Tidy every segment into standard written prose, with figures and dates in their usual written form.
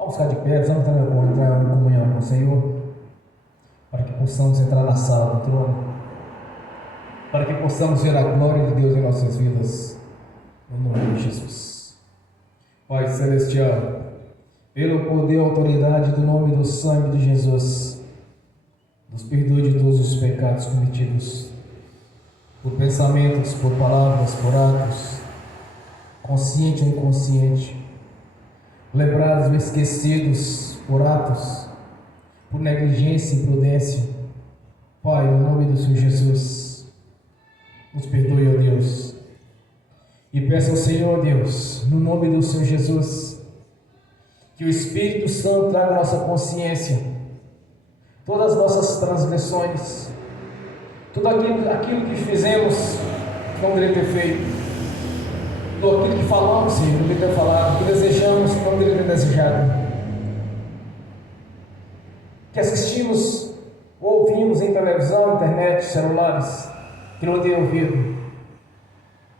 Vamos ficar de pé, vamos entrar em comunhão com o Senhor, para que possamos entrar na sala do trono, para que possamos ver a glória de Deus em nossas vidas, no nome de Jesus. Pai Celestial, pelo poder e autoridade do nome e do sangue de Jesus, nos perdoe de todos os pecados cometidos, por pensamentos, por palavras, por atos, consciente ou inconsciente, lembrados ou esquecidos, por atos, por negligência e imprudência. Pai, no nome do Senhor Jesus, nos perdoe, ó Deus, e peço ao Senhor, Deus, no nome do Senhor Jesus, que o Espírito Santo traga à nossa consciência todas as nossas transgressões, tudo aquilo que fizemos que não deveria ter feito, tudo aquilo que falamos, Senhor, que não deveria ter falado, que desejamos, que não deveria ter desejado, que assistimos ou ouvimos em televisão, internet, celulares, que não tenha ouvido.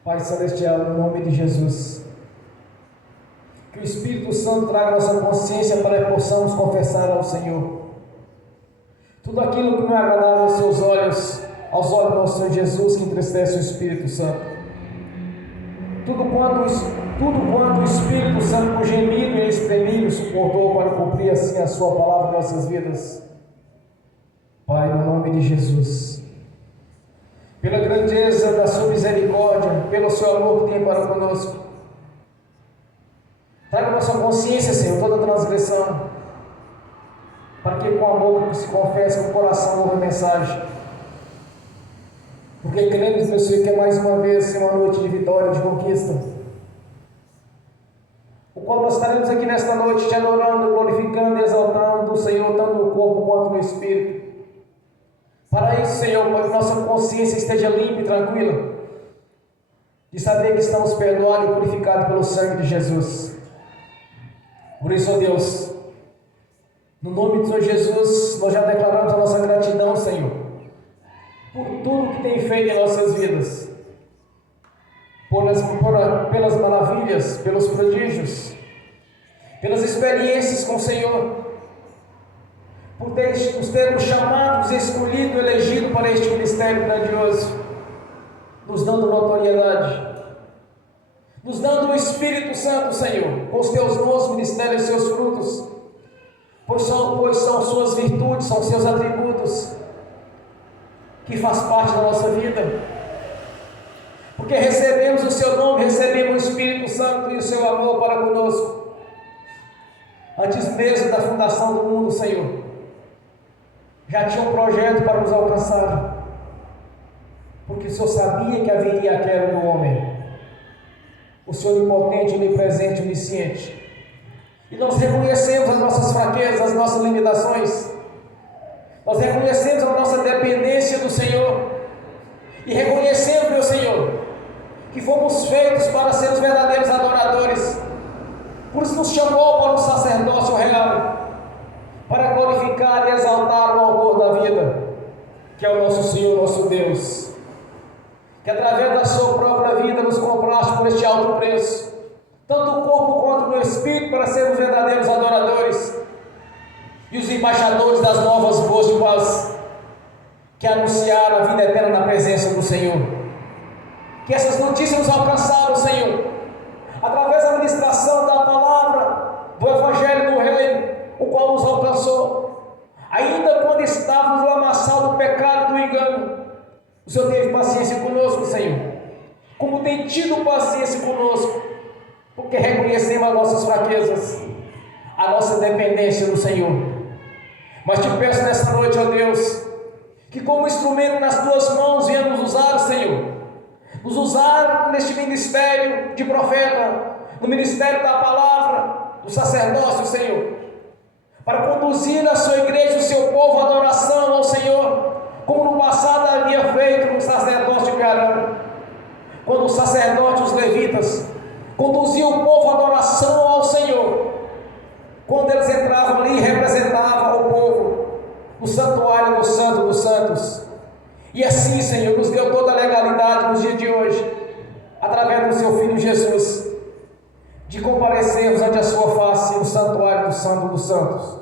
Pai Celestial, no nome de Jesus, que o Espírito Santo traga a nossa consciência para que possamos confessar ao Senhor tudo aquilo que não é agradável aos seus olhos, aos olhos do nosso Senhor Jesus, que entristece o Espírito Santo. Tudo quanto o Espírito Santo, com gemido e extremido, suportou para cumprir assim a sua palavra em nossas vidas. Pai, no nome de Jesus, pela grandeza da sua misericórdia, pelo seu amor que tem para conosco, traga a nossa consciência, Senhor, toda transgressão, para que com a boca se confesse, com o coração ouve a mensagem. Porque queremos, meu Senhor, que é mais uma vez uma noite de vitória, de conquista, o qual nós estaremos aqui nesta noite te adorando, glorificando e exaltando o Senhor, tanto no corpo quanto no Espírito. Para isso, Senhor, para que nossa consciência esteja limpa e tranquila, de saber que estamos perdoados e purificados pelo sangue de Jesus. Por isso, ó Deus, no nome do Senhor Jesus, nós já declaramos a nossa gratidão, Senhor, por tudo que tem feito em nossas vidas, pelas maravilhas, pelos prodígios, pelas experiências com o Senhor, por nos termos chamados, escolhido, elegido para este ministério grandioso, nos dando notoriedade, nos dando o Espírito Santo, Senhor, com os teus dons, ministérios e seus frutos, pois são suas virtudes, são seus atributos, que faz parte da nossa vida, porque recebemos o seu nome, recebemos o Espírito Santo e o seu amor para conosco, antes mesmo da fundação do mundo, Senhor, já tinha um projeto para nos alcançar, porque o Senhor sabia que haveria a queda do homem, o Senhor onipotente, onipresente, onisciente, e nós reconhecemos as nossas fraquezas, as nossas limitações, nós reconhecemos a nossa dependência do Senhor, e reconhecemos, meu Senhor, que fomos feitos para ser os verdadeiros adoradores, por isso nos chamou para o sacerdócio real, para glorificar e exaltar o autor da vida, que é o nosso Senhor, nosso Deus, que através da sua própria vida nos compraste por este alto preço, tanto o corpo quanto o espírito, para sermos verdadeiros adoradores e os embaixadores das novas boas de paz, que anunciaram a vida eterna na presença do Senhor. Que essas notícias nos alcançaram, Senhor, através da ministração da palavra, do Evangelho do Reino, o qual nos alcançou, ainda quando estávamos no lamaçal do pecado e do engano. O Senhor teve paciência conosco, Senhor, como tem tido paciência conosco, porque reconhecemos as nossas fraquezas, a nossa dependência do Senhor. Mas te peço nessa noite, ó Deus, que como instrumento nas tuas mãos venha nos usar, Senhor, nos usar neste ministério de profeta, no ministério da palavra, do sacerdócio, Senhor, para conduzir a sua igreja, o seu povo, à adoração ao Senhor, como no passado havia feito no sacerdócio de Arão, quando os sacerdotes, os levitas, conduziam o povo à adoração ao Senhor, quando eles entravam ali e representavam o povo no santuário do Santo dos Santos. E assim, Senhor, nos deu toda a legalidade nos dias de hoje, através do seu Filho Jesus, de comparecer reconhecermos ante a sua face o santuário do Santo dos Santos,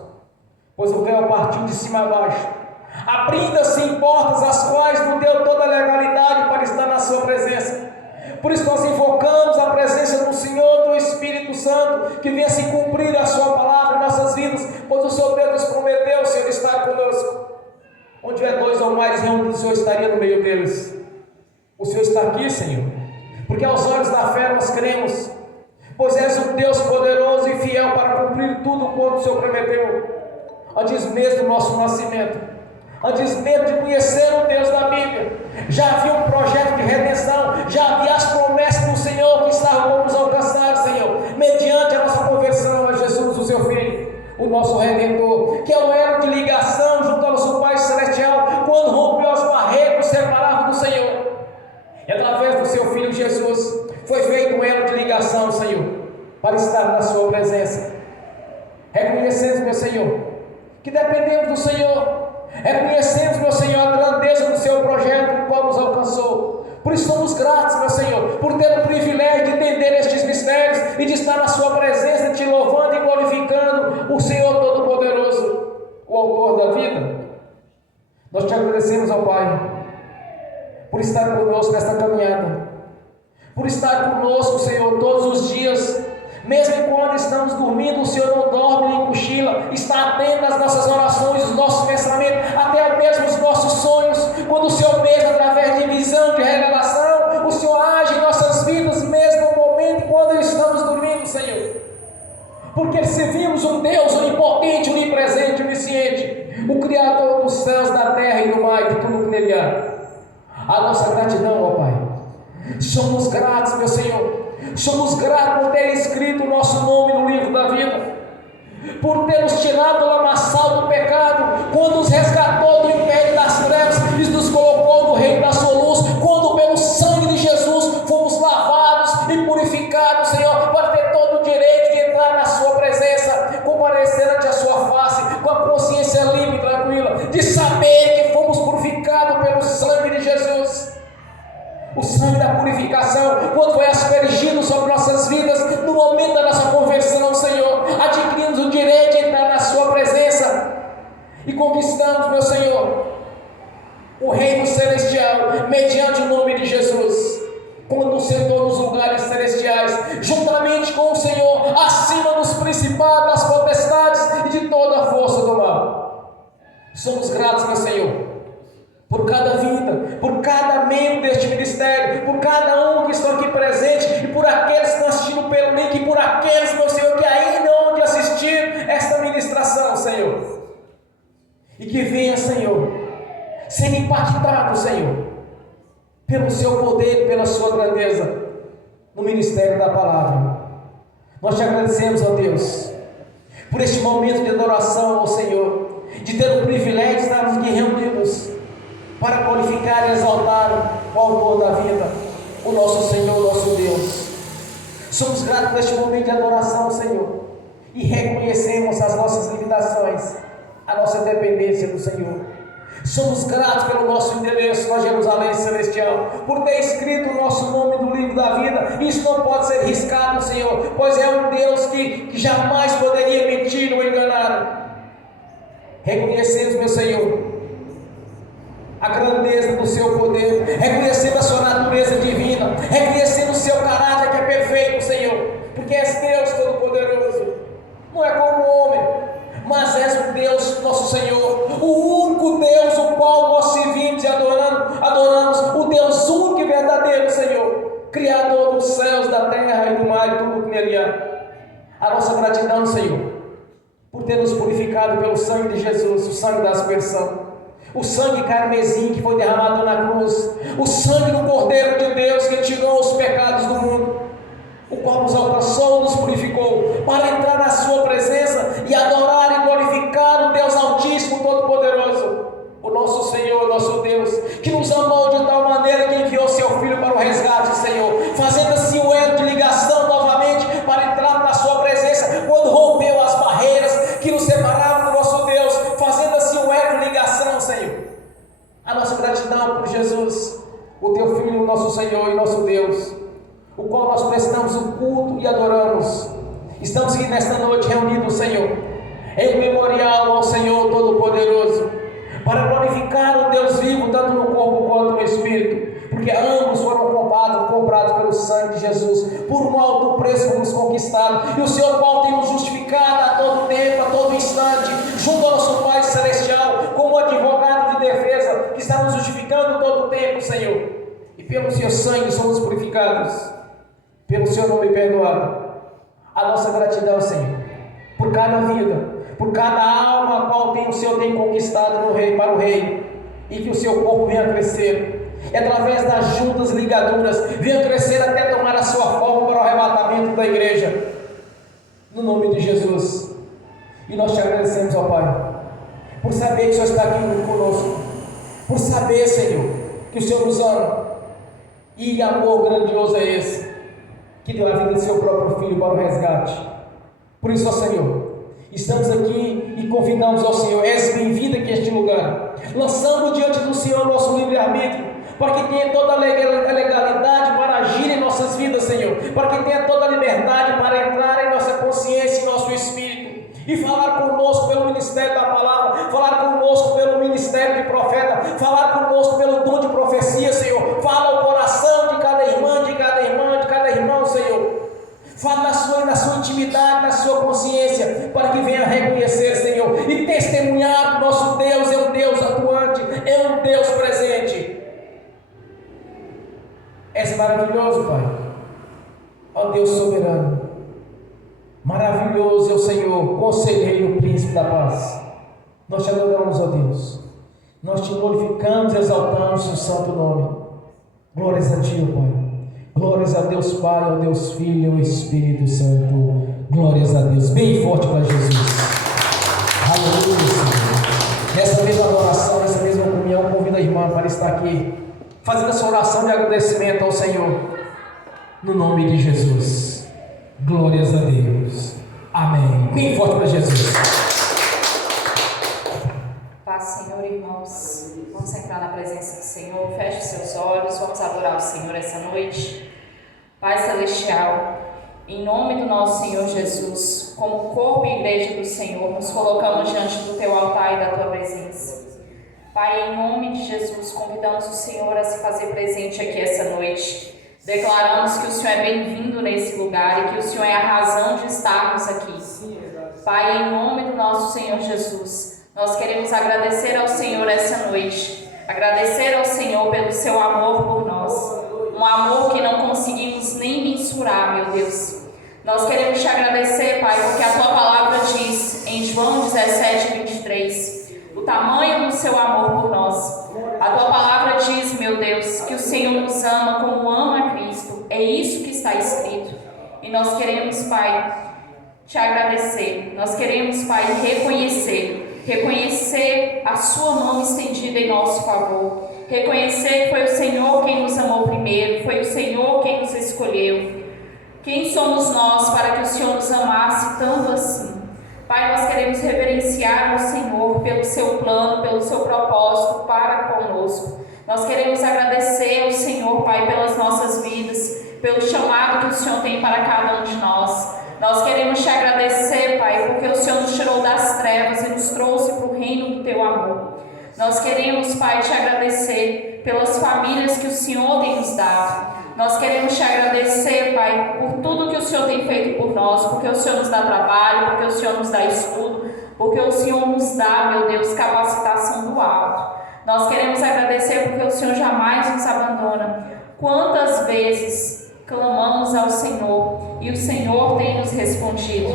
pois o véu partiu de cima a baixo, abrindo-se em portas as quais nos deu toda a legalidade para estar na sua presença. Por isso nós invocamos a presença do Senhor, do Espírito Santo, que venha se cumprir a sua palavra em nossas vidas, pois o Senhor Deus nos prometeu, o Senhor está conosco. Onde tiver dois ou mais reunidos, o Senhor estaria no meio deles. O Senhor está aqui, Senhor, porque aos olhos da fé nós cremos, pois és um Deus poderoso e fiel para cumprir tudo quanto o Senhor prometeu, antes mesmo do nosso nascimento, antes mesmo de conhecer o Deus da Bíblia. Já havia um projeto de redenção, já havia as promessas do Senhor que estavam para nos alcançar, Senhor, mediante a nossa conversão a Jesus, o seu Filho, o nosso Redentor, que é o elo de ligação junto ao nosso Pai Celestial, quando rompeu as barreiras que nos separavam do Senhor. E através do seu Filho Jesus, foi feito um elo de ligação, Senhor, para estar na sua presença. Reconhecemos, meu Senhor, que dependemos do Senhor. Reconhecemos, meu Senhor, a grandeza do seu projeto, o qual nos alcançou. Por isso somos gratos, meu Senhor, por ter o privilégio de entender estes mistérios e de estar na sua presença, te louvando e glorificando o Senhor Todo-Poderoso, o autor da vida. Nós te agradecemos, ó Pai, por estar conosco nesta caminhada, por estar conosco, Senhor, todos os dias. Mesmo quando estamos dormindo, o Senhor não dorme nem cochila, está atento às nossas orações, os nossos pensamentos, até mesmo os nossos sonhos. Quando o Senhor mesmo, através de visão, de revelação, o Senhor age em nossas vidas, mesmo no momento quando estamos dormindo, Senhor. Porque servimos um Deus onipotente, onipresente, onisciente, o Criador dos céus, da terra e do mar e de tudo que nele há. A nossa gratidão, ó Pai. Somos gratos, meu Senhor. Somos gratos por ter escrito o nosso nome no livro da vida, por ter nos tirado do lamaçal do pecado, quando nos resgatou do império das trevas e nos colocou no reino da sua luz, quando pelo sangue de Jesus fomos lavados e purificados, Senhor, para ter todo o direito de entrar na sua presença, comparecer ante a sua face, com a consciência livre e tranquila, de saber que fomos purificados pelo sangue de Jesus. O sangue da purificação, quando foi aspergido sobre nossas vidas, no momento da nossa conversão, Senhor, adquirimos o direito de entrar na sua presença e conquistamos, meu Senhor, o reino celestial, mediante o nome de Jesus, quando nos sentou nos lugares celestiais, juntamente com o Senhor, acima dos principados, das potestades e de toda a força do mal. Somos gratos, meu Senhor, por cada vida, por cada membro deste ministério, por cada um que está aqui presente, e por aqueles que estão assistindo pelo link, e por aqueles, meu Senhor, que ainda hão de assistir esta ministração, Senhor. E que venha, Senhor, ser impactado, Senhor, pelo seu poder, pela sua grandeza, no ministério da palavra. Nós te agradecemos, ó Deus, por este momento de adoração ao Senhor, de ter o privilégio de estarmos aqui reunidos, para glorificar e exaltar o autor da vida, o nosso Senhor, o nosso Deus. Somos gratos por este momento de adoração, Senhor, e reconhecemos as nossas limitações, a nossa dependência do Senhor. Somos gratos pelo nosso endereço na Jerusalém Celestial, por ter escrito o nosso nome no livro da vida. Isso não pode ser riscado, Senhor, pois é um Deus que jamais poderia mentir ou enganar. Reconhecemos, meu Senhor, a grandeza do seu poder, reconhecendo a sua natureza divina, reconhecendo o seu caráter que é perfeito, Senhor, porque és Deus Todo-Poderoso, não é como homem, mas és o Deus nosso Senhor, o único Deus o qual nós servimos e adoramos, o Deus único e verdadeiro, Senhor, Criador dos céus, da terra e do mar e tudo que nele há. A nossa gratidão, Senhor, por ter nos purificado pelo sangue de Jesus, o sangue da aspersão, o sangue carmesim que foi derramado na cruz, o sangue do Cordeiro de Deus que tirou os pecados do mundo, o qual nos alcançou, nos purificou, para entrar na sua presença e adorar e glorificar o Deus Altíssimo, Todo-Poderoso, o nosso Senhor, o nosso Deus, que nos amou de tal maneira que enviou seu Filho para o resgate, Senhor, fazendo assim o elo de ligação novamente para entrar na sua presença, quando rompeu as barreiras que nos separavam do nosso Deus, fazendo assim o elo de ligação, Senhor. A nossa gratidão por Jesus, o teu Filho, o nosso Senhor e nosso Deus, o qual nós prestamos o culto e adoramos, Estamos aqui nesta noite reunidos, Senhor, em memorial ao Senhor Todo-Poderoso, para glorificar o Deus vivo, tanto no corpo quanto no Espírito, porque ambos foram comprados pelo sangue de Jesus, por um alto preço fomos conquistados, e o Senhor qual tem nos justificado a todo tempo, a todo instante, junto ao nosso Pai Celestial, como advogado de defesa, que está nos justificando todo o tempo, Senhor, e pelo Seu sangue somos purificados, pelo Seu nome perdoado. A nossa gratidão, Senhor, por cada vida, por cada alma a qual o Senhor tem conquistado para o Reino, e que o Seu corpo venha crescer, e através das juntas ligaduras, venha crescer até tomar a sua forma para o arrebatamento da igreja, no nome de Jesus. E nós te agradecemos, ó Pai, por saber que o Senhor está aqui conosco, por saber, Senhor, que o Senhor nos ama, e amor grandioso é esse, que deu a vida de Seu próprio Filho para o resgate. Por isso, ó Senhor, estamos aqui e convidamos ao Senhor, és bem-vindo aqui a este lugar, lançando diante do Senhor nosso livre-arbítrio, para que tenha toda a legalidade para agir em nossas vidas, Senhor, para que tenha toda a liberdade para entrar em nossa consciência e nosso espírito, e falar conosco pelo ministério da palavra, falar conosco pelo ministério de profeta, falar conosco pelo dom de profecia, Senhor. Fala ao coração de cada irmã, de cada irmão, Senhor. Fala na sua intimidade, na sua consciência, para que venha reconhecer, Senhor, e testemunhar que nosso Deus é um Deus atuante, é um Deus presente. És maravilhoso, Pai, ó Deus soberano. Maravilhoso é o Senhor, conselheiro, príncipe da paz. Nós te adoramos, ó Deus. Nós te glorificamos e exaltamos o santo nome. Glórias a ti, ó Pai. Glórias a Deus Pai, ao Deus Filho e ao Espírito Santo. Glórias a Deus. Bem forte para Jesus. Aleluia, Senhor. Nessa mesma adoração, nessa mesma comunhão, convido a irmã para estar aqui, fazendo essa oração de agradecimento ao Senhor. No nome de Jesus. Glórias a Deus. Amém. Bem forte para Jesus. Paz, Senhor, irmãos. Vamos entrar na presença do Senhor. Feche seus olhos. Vamos adorar o Senhor essa noite. Pai Celestial, em nome do nosso Senhor Jesus, como corpo e igreja do Senhor, nos colocamos diante do Teu altar e da Tua presença. Pai, em nome de Jesus, convidamos o Senhor a se fazer presente aqui essa noite. Declaramos que o Senhor é bem-vindo nesse lugar e que o Senhor é a razão de estarmos aqui. Pai, em nome do nosso Senhor Jesus, nós queremos agradecer ao Senhor essa noite. Agradecer ao Senhor pelo Seu amor por nós. Um amor que não conseguimos nem mensurar, meu Deus. Nós queremos te agradecer, Pai, porque a Tua palavra diz em João 17:23, o tamanho do Seu amor por nós. A Tua palavra diz, meu Deus, que o Senhor nos ama como ama a Cristo. É isso que está escrito. E nós queremos, Pai, te agradecer. Nós queremos, Pai, reconhecer a Sua mão estendida em nosso favor. Reconhecer que foi o Senhor quem nos amou primeiro, foi o Senhor quem nos escolheu. Quem somos nós para que o Senhor nos amasse tanto assim? Pai, nós queremos reverenciar o Senhor pelo Seu plano, pelo Seu propósito para conosco. Nós queremos agradecer ao Senhor, Pai, pelas nossas vidas, pelo chamado que o Senhor tem para cada um de nós. Nós queremos te agradecer, Pai, porque o Senhor nos tirou das trevas e nos trouxe para o reino do Teu amor. Nós queremos, Pai, te agradecer pelas famílias que o Senhor tem nos dado. Nós queremos te agradecer, Pai, por tudo que o Senhor tem feito por nós, porque o Senhor nos dá trabalho, porque o Senhor nos dá estudo, porque o Senhor nos dá, meu Deus, capacitação do alto. Nós queremos agradecer porque o Senhor jamais nos abandona. Quantas vezes clamamos ao Senhor e o Senhor tem nos respondido.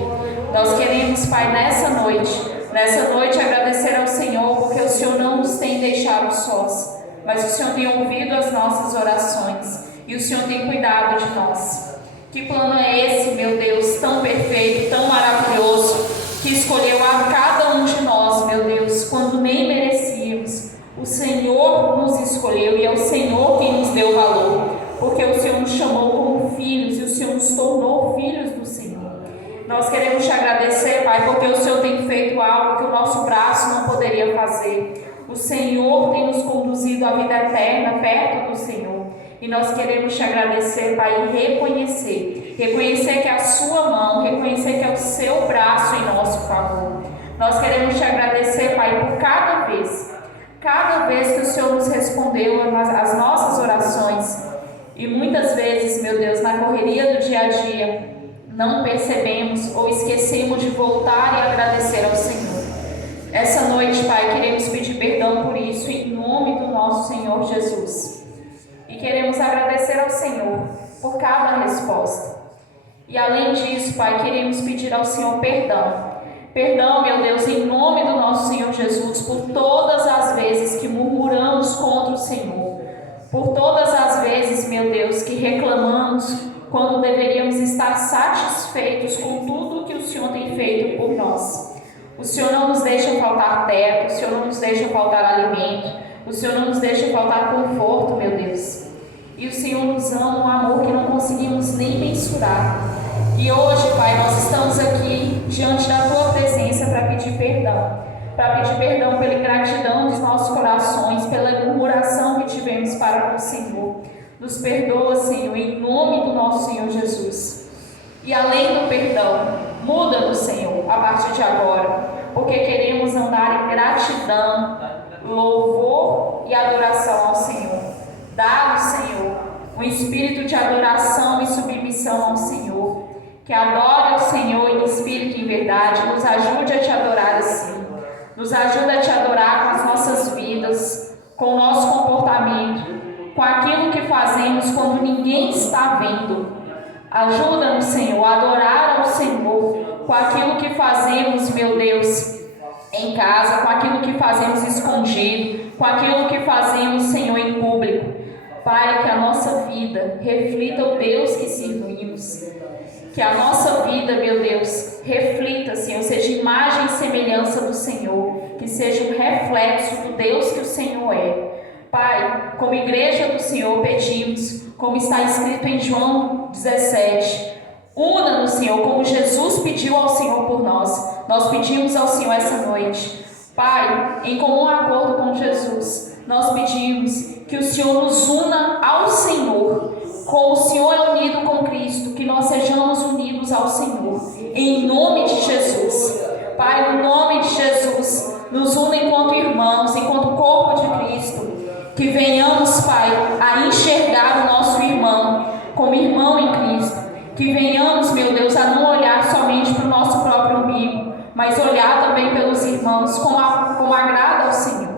Nós queremos, Pai, nessa noite agradecer ao Senhor porque o Senhor não nos tem deixado sós, mas o Senhor tem ouvido as nossas orações. E o Senhor tem cuidado de nós. Que plano é esse, meu Deus, tão perfeito, tão maravilhoso, que escolheu a cada um de nós, meu Deus, quando nem merecíamos. O Senhor nos escolheu e é o Senhor quem nos deu valor, porque o Senhor nos chamou como filhos e o Senhor nos tornou filhos do Senhor. Nós queremos te agradecer, Pai, porque o Senhor tem feito algo que o nosso braço não poderia fazer. O Senhor tem nos conduzido à vida eterna perto do Senhor. E nós queremos te agradecer, Pai, e reconhecer reconhecer que é a sua mão, reconhecer que é o seu braço em nosso favor. Nós queremos te agradecer, Pai, por cada vez que o Senhor nos respondeu às nossas orações. E muitas vezes, meu Deus, na correria do dia a dia, não percebemos ou esquecemos de voltar e agradecer ao Senhor. Essa noite, Pai, queremos pedir perdão por isso, em nome do nosso Senhor Jesus. E queremos agradecer ao Senhor por cada resposta. E além disso, Pai, queremos pedir ao Senhor perdão. Perdão, meu Deus, em nome do nosso Senhor Jesus, por todas as vezes que murmuramos contra o Senhor. Por todas as vezes, meu Deus, que reclamamos quando deveríamos estar satisfeitos com tudo que o Senhor tem feito por nós. O Senhor não nos deixa faltar teto, o Senhor não nos deixa faltar alimento, o Senhor não nos deixa faltar conforto, meu Deus. E o Senhor nos ama um amor que não conseguimos nem mensurar. E hoje, Pai, nós estamos aqui diante da Tua presença para pedir perdão pela ingratidão dos nossos corações, pela murmuração que tivemos para com o Senhor. Nos perdoa, Senhor, em nome do nosso Senhor Jesus. E além do perdão, muda-nos, Senhor, a partir de agora, porque queremos andar em gratidão, louvor e adoração ao Senhor. Dá-nos, Senhor, um espírito de adoração e submissão ao Senhor, que adore ao Senhor em espírito e em verdade, nos ajude a te adorar assim, nos ajuda a te adorar com as nossas vidas, com o nosso comportamento, com aquilo que fazemos quando ninguém está vendo. Ajuda-nos, Senhor, a adorar ao Senhor com aquilo que fazemos, meu Deus, em casa, com aquilo que fazemos escondido, com aquilo que fazemos, Senhor, em público. Pai, que a nossa vida reflita o Deus que servimos. Que a nossa vida, meu Deus, reflita, Senhor, seja imagem e semelhança do Senhor, que seja um reflexo do Deus que o Senhor é. Pai, como igreja do Senhor, pedimos, como está escrito em João 17, una-nos, Senhor, como Jesus pediu ao Senhor por nós. Nós pedimos ao Senhor essa noite. Pai, em comum acordo com Jesus, nós pedimos que o Senhor nos una ao Senhor, como o Senhor é unido com Cristo, que nós sejamos unidos ao Senhor, em nome de Jesus. Pai, no nome de Jesus, nos una enquanto irmãos, enquanto corpo de Cristo, que venhamos, Pai, a enxergar o nosso irmão como irmão em Cristo, que venhamos, meu Deus, a não olhar somente para o nosso próprio umbigo, mas olhar também pelos irmãos como agrada ao Senhor.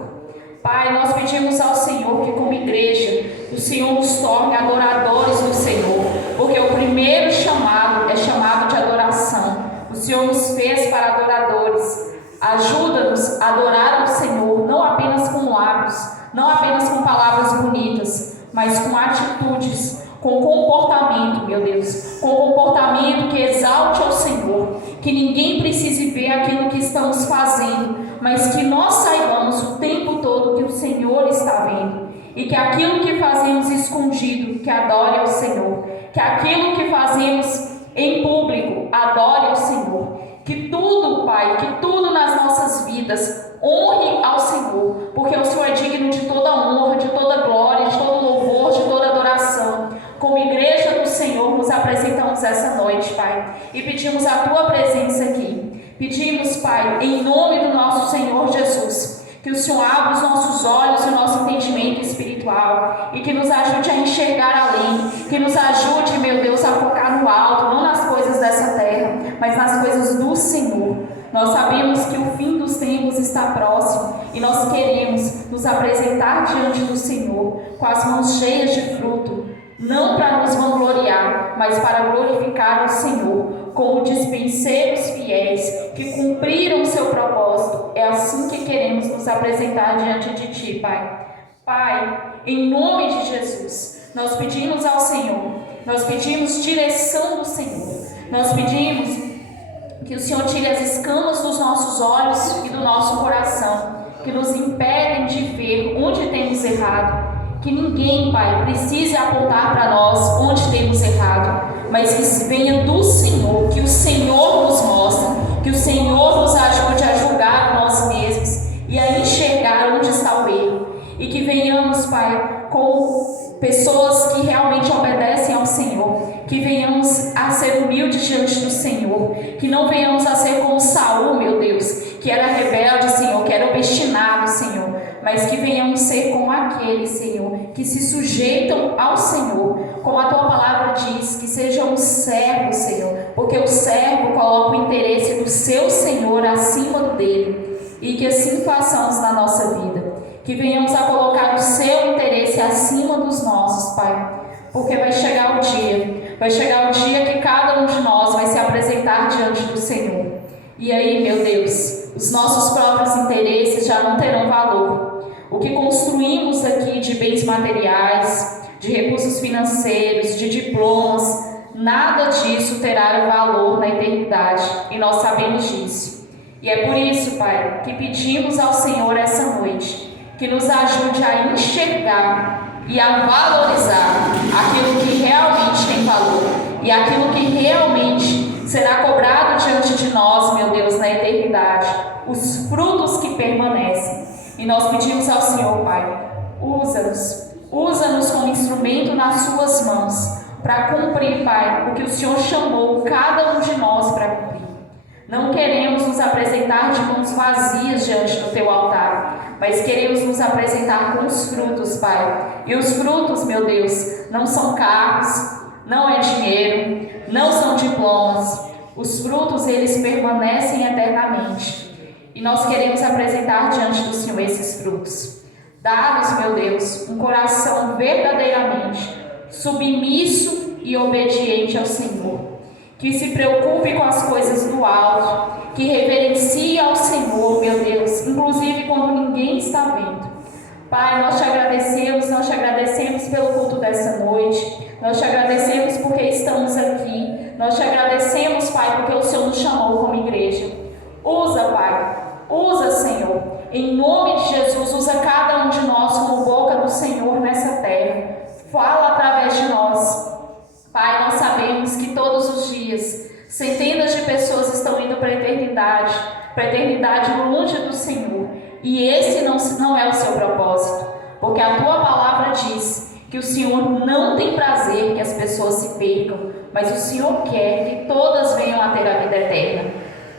Pai, nós pedimos ao Senhor que, como igreja, o Senhor nos torne adoradores do Senhor, porque o primeiro chamado é chamado de adoração. O Senhor nos fez para adoradores. Ajuda-nos a adorar o Senhor, não apenas com lábios, não apenas com palavras bonitas, mas com atitudes, com comportamento, meu Deus, com comportamento que exalte ao Senhor, que ninguém precise ver aquilo que estamos fazendo, mas que nós saibamos o tempo todo que o Senhor está vendo, e que aquilo que fazemos escondido, que adore ao Senhor, que aquilo que fazemos em público, adore ao Senhor, que tudo, Pai, que tudo nas nossas vidas honre ao Senhor, porque o Senhor é digno de toda honra, de toda glória, de todo louvor, de toda adoração. Como igreja do Senhor, nos apresentamos essa noite, Pai, e pedimos a Tua presença aqui. Pedimos, Pai, em nome do nosso Senhor Jesus, que o Senhor abra os nossos olhos e o nosso entendimento espiritual e que nos ajude a enxergar além, que nos ajude, meu Deus, a focar no alto, não nas coisas dessa terra, mas nas coisas do Senhor. Nós sabemos que o fim dos tempos está próximo e nós queremos nos apresentar diante do Senhor com as mãos cheias de fruto, não para nos vangloriar, mas para glorificar o Senhor, como dispenseiros fiéis que cumpriram o seu propósito. É assim que queremos nos apresentar diante de Ti, Pai. Pai, em nome de Jesus, nós pedimos ao Senhor, nós pedimos direção do Senhor, nós pedimos que o Senhor tire as escamas dos nossos olhos e do nosso coração, que nos impedem de ver onde temos errado. Que ninguém, Pai, precise apontar para nós onde temos errado, mas que venha do Senhor, que o Senhor nos mostre, que o Senhor nos ajude a julgar nós mesmos e a enxergar onde está o erro. E que venhamos, Pai, com pessoas que realmente obedecem ao Senhor, que venhamos a diante do Senhor, que não venhamos a ser como Saul, meu Deus, que era rebelde, Senhor, que era obstinado, Senhor, mas que venhamos ser como aqueles, Senhor, que se sujeitam ao Senhor, como a tua palavra diz, que sejam os servos, Senhor, porque o servo coloca o interesse do seu Senhor acima do dele, e que assim façamos na nossa vida, que venhamos a colocar o seu interesse acima dos nossos, Pai, porque vai chegar o dia que cada um de nós vai se apresentar diante do Senhor, e aí, meu Deus, os nossos próprios interesses já não terão valor. O que construímos aqui de bens materiais, de recursos financeiros, de diplomas, nada disso terá valor na eternidade, e nós sabemos disso. E é por isso, Pai, que pedimos ao Senhor essa noite, que nos ajude a enxergar e a valorizar aquilo que realmente tem valor, e aquilo que realmente será cobrado diante de nós, meu Deus, na eternidade, os frutos que permanecem. E nós pedimos ao Senhor, Pai, usa-nos como instrumento nas suas mãos, para cumprir, Pai, o que o Senhor chamou cada um de nós para cumprir. Não queremos nos apresentar de mãos vazias diante do Teu altar, mas queremos nos apresentar com os frutos, Pai. E os frutos, meu Deus, não são carros, não é dinheiro, não são diplomas. Os frutos, eles permanecem eternamente. E nós queremos apresentar diante do Senhor esses frutos. Dá-nos, meu Deus, um coração verdadeiramente submisso e obediente ao Senhor, que se preocupe com as coisas do alto, que reverencie ao Senhor, meu Deus, inclusive quando ninguém está vendo. Pai, nós te agradecemos pelo culto dessa noite, nós te agradecemos porque estamos aqui, nós te agradecemos, Pai, porque o Senhor nos chamou como igreja. Usa, Pai, usa, Senhor, em nome de Jesus, usa cada um de nós como boca do Senhor nessa terra, fala através de nós. Pai, nós sabemos que todos os dias centenas de pessoas estão indo para a eternidade longe do Senhor, e esse não é o seu propósito, porque a tua palavra diz que o Senhor não tem prazer que as pessoas se percam, mas o Senhor quer que todas venham a ter a vida eterna.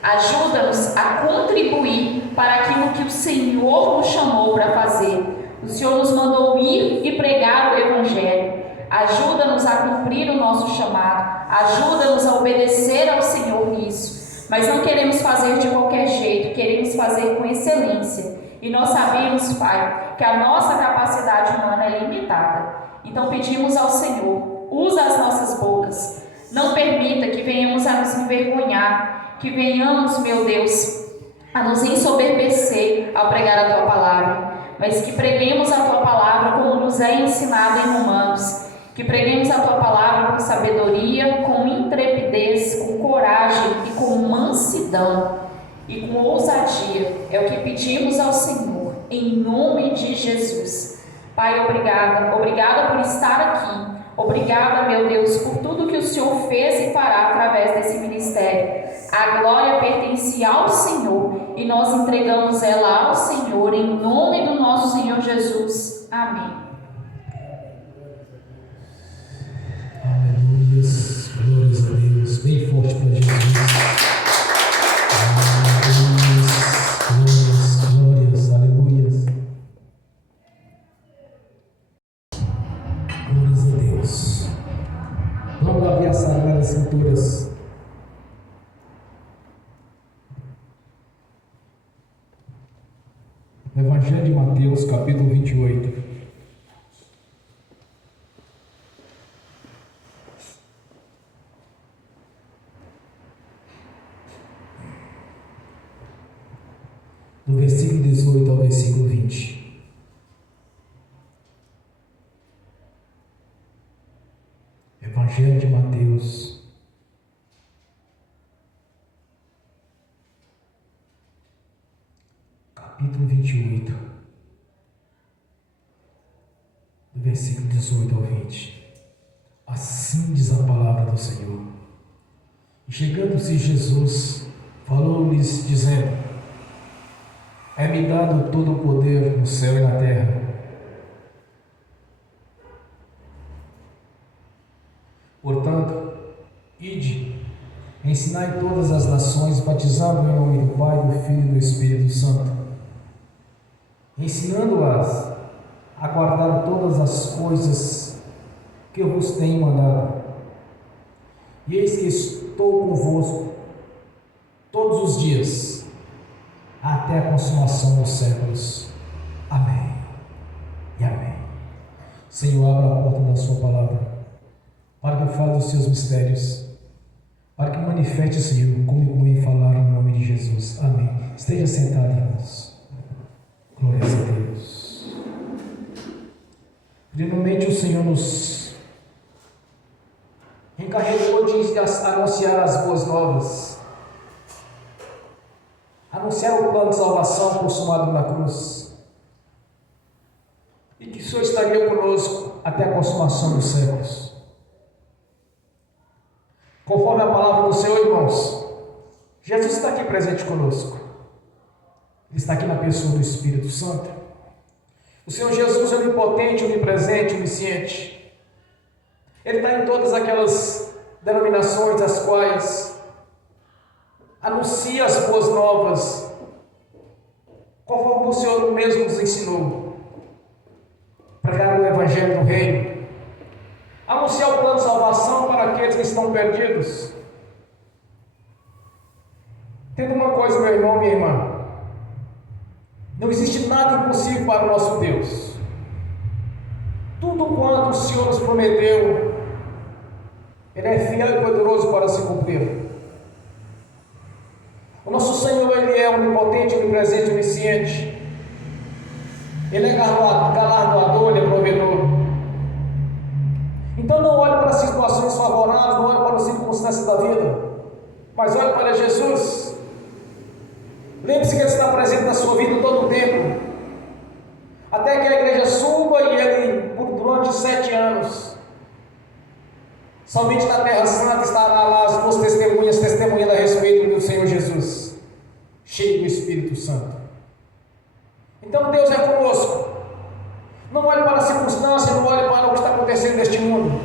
Ajuda-nos a contribuir para aquilo que o Senhor nos chamou para fazer. O Senhor nos mandou ir e pregar o Evangelho. Ajuda-nos a cumprir o nosso chamado, ajuda-nos a obedecer ao Senhor nisso, mas não queremos fazer de qualquer jeito, queremos fazer com excelência, e nós sabemos, Pai, que a nossa capacidade humana é limitada, então pedimos ao Senhor, usa as nossas bocas, não permita que venhamos a nos envergonhar, que venhamos, meu Deus, a nos ensoberbecer ao pregar a Tua palavra, mas que preguemos a Tua palavra como nos é ensinado em Romanos, que preguemos a Tua palavra com sabedoria, com intrepidez, com coragem e com mansidão e com ousadia. É o que pedimos ao Senhor, em nome de Jesus. Pai, obrigada por estar aqui. Obrigada, meu Deus, por tudo que o Senhor fez e fará através desse ministério. A glória pertence ao Senhor e nós entregamos ela ao Senhor, em nome do nosso Senhor Jesus. Amém. Aleluia, glórias a Deus, bem forte para Jesus. Glórias, aleluia. Glórias a Deus. Vamos abrir as Sagradas Escrituras. Evangelho de Mateus, capítulo 28. Do versículo 18 ao versículo 20. Evangelho de Mateus, capítulo 28, do versículo 18 ao 20. Assim diz a palavra do Senhor. E chegando-se Jesus, falou-lhes, dizendo: É-me dado todo o poder no céu e na terra. Portanto, ide, ensinai todas as nações, batizando em nome do Pai, do Filho e do Espírito Santo, ensinando-as a guardar todas as coisas que eu vos tenho mandado. E eis que estou convosco todos os dias, até a consumação dos séculos. Amém e amém. Senhor, abra a porta da sua palavra, para que eu fale dos seus mistérios, para que manifeste, Senhor, como convém falar no nome de Jesus. Amém. Esteja sentado, irmãos. Glória a Deus. Primeiramente, o Senhor nos encarregou de anunciar as boas novas, anunciar o plano de salvação consumado na cruz, e que o Senhor estaria conosco até a consumação dos séculos. Conforme a palavra do Senhor, irmãos, Jesus está aqui presente conosco. Ele está aqui na pessoa do Espírito Santo. O Senhor Jesus é onipotente, onipresente, onisciente. Ele está em todas aquelas denominações as quais anuncia as boas novas, conforme o Senhor mesmo nos ensinou. Pregar o Evangelho do Reino, anunciar o plano de salvação para aqueles que estão perdidos. Entenda uma coisa, meu irmão, minha irmã: não existe nada impossível para o nosso Deus. Tudo quanto o Senhor nos prometeu, Ele é fiel e poderoso para se cumprir. O nosso Senhor, Ele é onipotente, onipresente, onisciente. Ele é galardoador, Ele é provedor. Então não olhe para as situações favoráveis, não olhe para as circunstâncias da vida, mas olhe para Jesus. Lembre-se que Ele está presente na sua vida todo o tempo, até que a igreja suba e Ele, durante 7 anos, somente na Terra Santa estará lá as duas testemunhas testemunhando a respeito do Senhor Jesus, cheio do Espírito Santo. Então Deus é conosco. Não olhe para a circunstância, não olhe para o que está acontecendo neste mundo.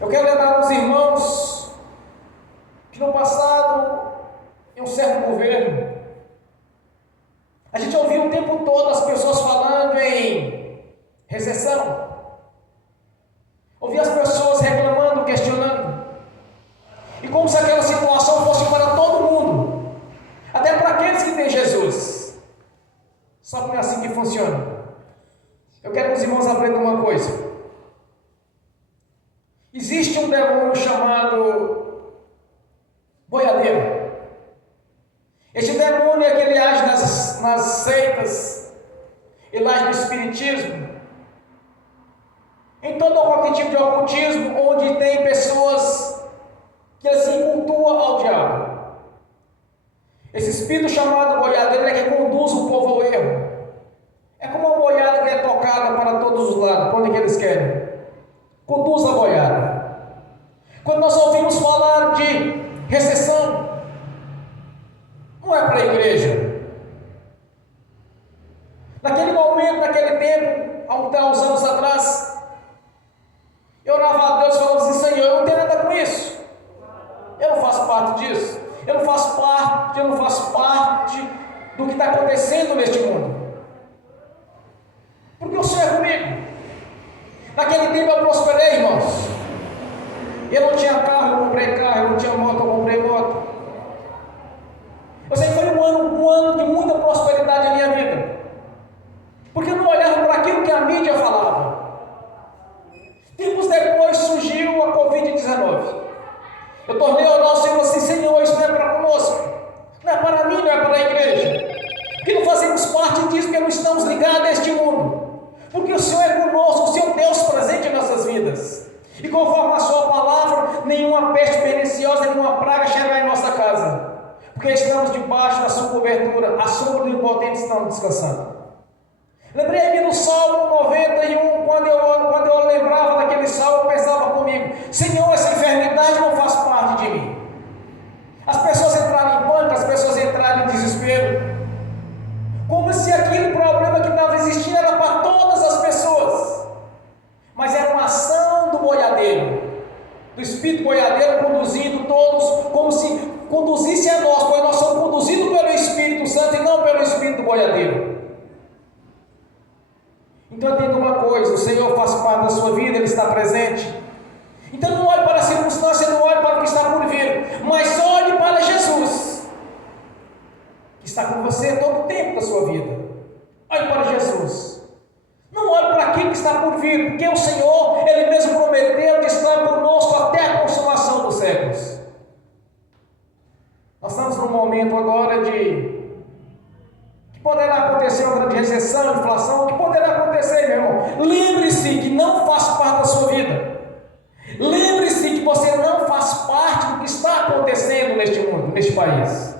Eu quero lembrar aos irmãos que no passado, em um certo governo, a gente ouvia o tempo todo as pessoas falando em recessão. Ouvia as pessoas reclamando, questionando. E como se aquela situação fosse para todo mundo, até para aqueles que têm Jesus. Só que não é assim que funciona. Eu quero que os irmãos aprendam uma coisa. Existe um demônio chamado boiadeiro. Este demônio é que ele age nas seitas, ele age no espiritismo, em todo ou qualquer tipo de ocultismo, onde tem pessoas que assim cultuam ao diabo. Esse espírito chamado boiadeiro é que conduz o povo ao erro. É como uma boiada que é tocada para todos os lados, para onde que eles querem. Conduz a boiada. Quando nós ouvimos falar de recessão, não é para a igreja. Naquele momento, naquele tempo, há uns anos atrás, eu orava a Deus e falava assim: Senhor, eu não tenho nada com isso. Eu não faço parte disso. Eu não faço parte do que está acontecendo neste mundo. Porque o Senhor é comigo. Naquele tempo eu prosperei, irmãos. Eu não tinha carro, eu comprei carro. Eu não tinha moto, eu comprei moto. Eu sei que foi um ano de muita prosperidade na minha vida, porque eu não olhava para aquilo que a mídia falava. Tempos depois surgiu a Covid-19. Eu tornei a orar ao Senhor assim: Senhor, isso não é para conosco, não é para mim, não é para a igreja, que não fazemos parte disso, porque não estamos ligados a este mundo, porque o Senhor é conosco, o Senhor Deus presente em nossas vidas, e conforme a sua palavra, nenhuma peste perniciosa, nenhuma praga chegará em nossa casa, porque estamos debaixo da sua cobertura, a sombra do impotente estamos descansando. Lembrei-me do Salmo 91, quando eu lembrava daquele salmo, eu pensava comigo: Senhor, essa enfermidade não faz parte de mim. As pessoas entraram em pânico, as pessoas entraram em desespero, como se aquele problema que estava existindo era para todas as pessoas, mas era uma ação do boiadeiro, do espírito boiadeiro, conduzindo conduzisse a nós, pois nós somos conduzidos pelo Espírito Santo e não pelo espírito boiadeiro. Então entenda uma coisa: o Senhor faz parte da sua vida, Ele está presente. Então não olhe para a circunstância, não olhe para o que está por vir, mas olhe para Jesus, que está com você todo o tempo da sua vida. Olhe para Jesus. Não olhe para aquilo que está por vir, porque o Senhor, Ele mesmo prometeu de estar conosco até a consumação dos séculos. Nós estamos num momento agora que poderá acontecer uma grande recessão, inflação, o que poderá acontecer, meu irmão? Lembre-se que não faz parte da sua vida. Lembre-se que você não faz parte do que está acontecendo neste mundo, neste país.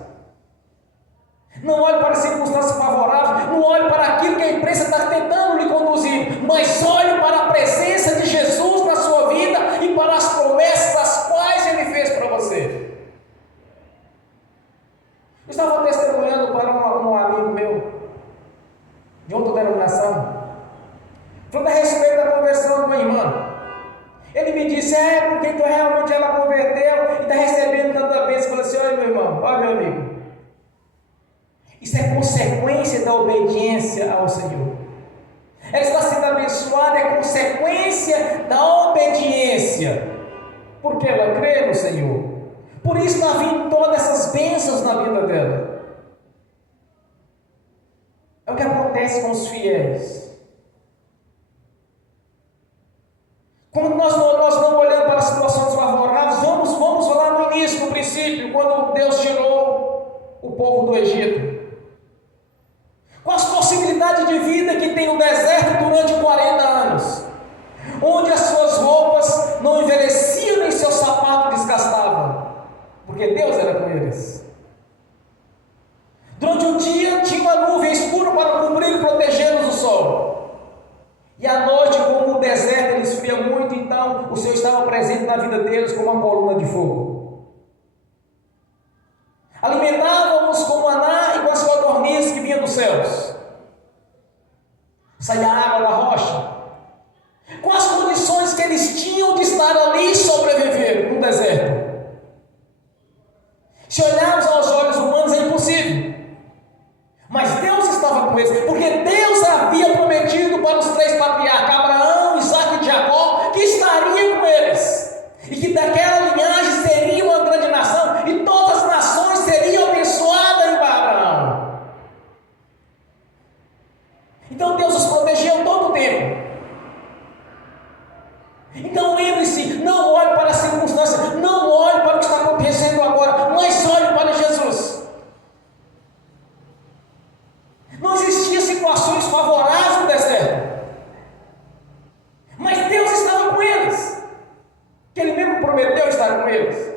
Não olhe para as circunstâncias favoráveis, não olhe para aquilo que a imprensa está tentando lhe conduzir, mas olhe para a presença de Jesus na sua vida e para as promessas as quais Ele fez para você. Eu estava testemunhando para um amigo meu, de outra denominação, falando a respeito da conversão de uma irmã. Ele me disse: porque então realmente ela converteu e está recebendo tanta bênção. Eu falei assim: olha meu irmão, olha meu amigo, isso é consequência da obediência ao Senhor. Ela está sendo abençoada, é consequência da obediência, porque ela crê no Senhor. Por isso está vindo todas essas bênçãos na vida dela. É o que acontece com os fiéis. Quando nós não olhamos para as situações favoráveis, vamos lá no início, no princípio, quando Deus tirou o povo do Egito. Com as possibilidades de vida que tem no deserto durante 40 anos, onde as suas roupas não envelheciam nem seu sapato desgastava, porque Deus era com eles. Durante o dia tinha uma nuvem escura para cobrir e protegê-los do sol, e à noite, como o deserto ele esfria muito, então o Senhor estava presente na vida deles como uma coluna de fogo. Alimentávamos com maná e com as codornizes que vinham dos céus. Saía água da rocha. Com as condições que eles tinham de estar ali e sobreviver no deserto. Se olharmos aos olhos humanos é impossível. Mas Deus estava com eles, porque Deus havia prometido para os 3 patriarcas, Abraão, Isaque e Jacó, que estaria com eles. E que daquela linhagem seria uma grande nação, e todas as nações seriam abençoadas em Abraão. Então Deus os protegeu todo o tempo. Então lembre-se, não olhe para as circunstâncias, não olhe para o que está acontecendo agora, mas olhe para Jesus. Não existiam situações favoráveis no deserto, mas Deus estava com eles, que Ele mesmo prometeu estar com eles,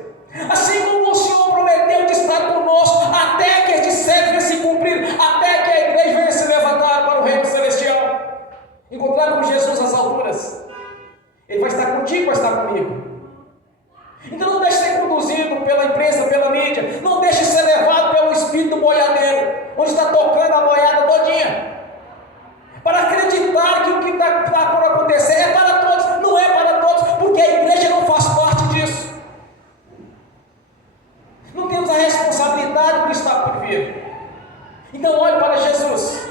assim como o Senhor prometeu de estar conosco até que este século venha se cumprir, até que a igreja venha se levantar para o reino celestial, encontrar com Jesus às alturas. Ele vai estar contigo, vai estar comigo. Então não deixe ser conduzido pela imprensa, pela mídia, não deixe ser levado pelo espírito boiadeiro, onde está tocando a boiada todinha, para acreditar que o que está por acontecer é para todos. Não é para todos, porque a igreja não faz parte disso. Não temos a responsabilidade do que está por vir. Então olhe para Jesus.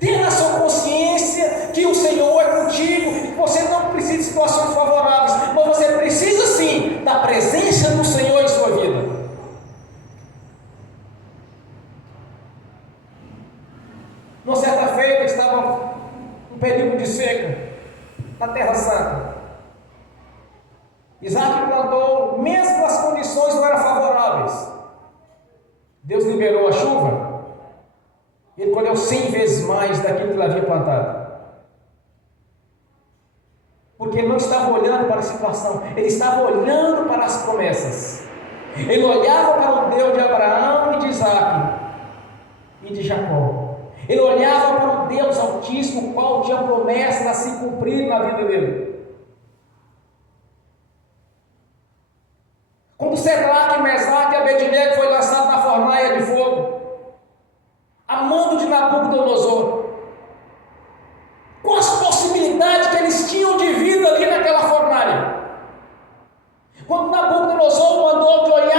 Tenha na sua consciência que o Senhor é contigo e que você não precisa de situações favoráveis, mas você precisa sim da presença do Senhor em sua vida. Numa certa feita estava um período de seca na Terra Santa. Isaac plantou, mesmo as condições não eram favoráveis. Deus liberou a chuva. Ele colheu 100 vezes mais daquilo que ele havia plantado. Porque ele não estava olhando para a situação, ele estava olhando para as promessas. Ele olhava para o Deus de Abraão e de Isaque e de Jacó. Ele olhava para o Deus Altíssimo, o qual tinha promessas a se cumprir na vida dele. Quando Sedraque, Mesaque e Abednego foi lançado na fornalha de fogo, a mando de Nabucodonosor, com as possibilidades que eles tinham de vida ali naquela fornalha. Quando Nabucodonosor mandou de olhar